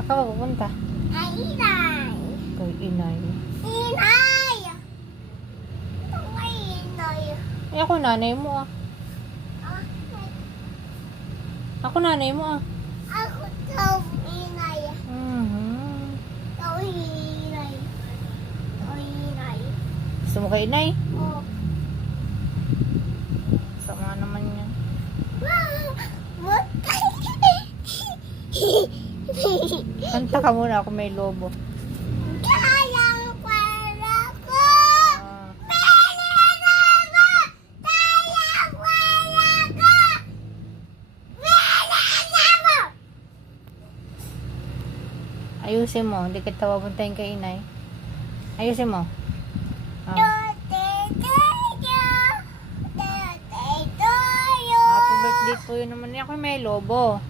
Saan ka pupunta? Ay, inay. Kay inay. Inay! Ito kay inay. Eh, ako nanay mo ah. Ah, Ako nanay mo ah. ako daw inay. Mhm. Daw inay. Daw inay. Gusto mo kay inay? Oh. Sama naman yan. What? Kanta ka muna, ako may lobo. Kaya ang pera ko! Ah, Pera na mo! Kaya ang pera ko! Pera na mo! ayusin mo, hindi kita papuntahin kay inay. Ayusin mo. Ah, happy birthday po yun naman. Ako may lobo.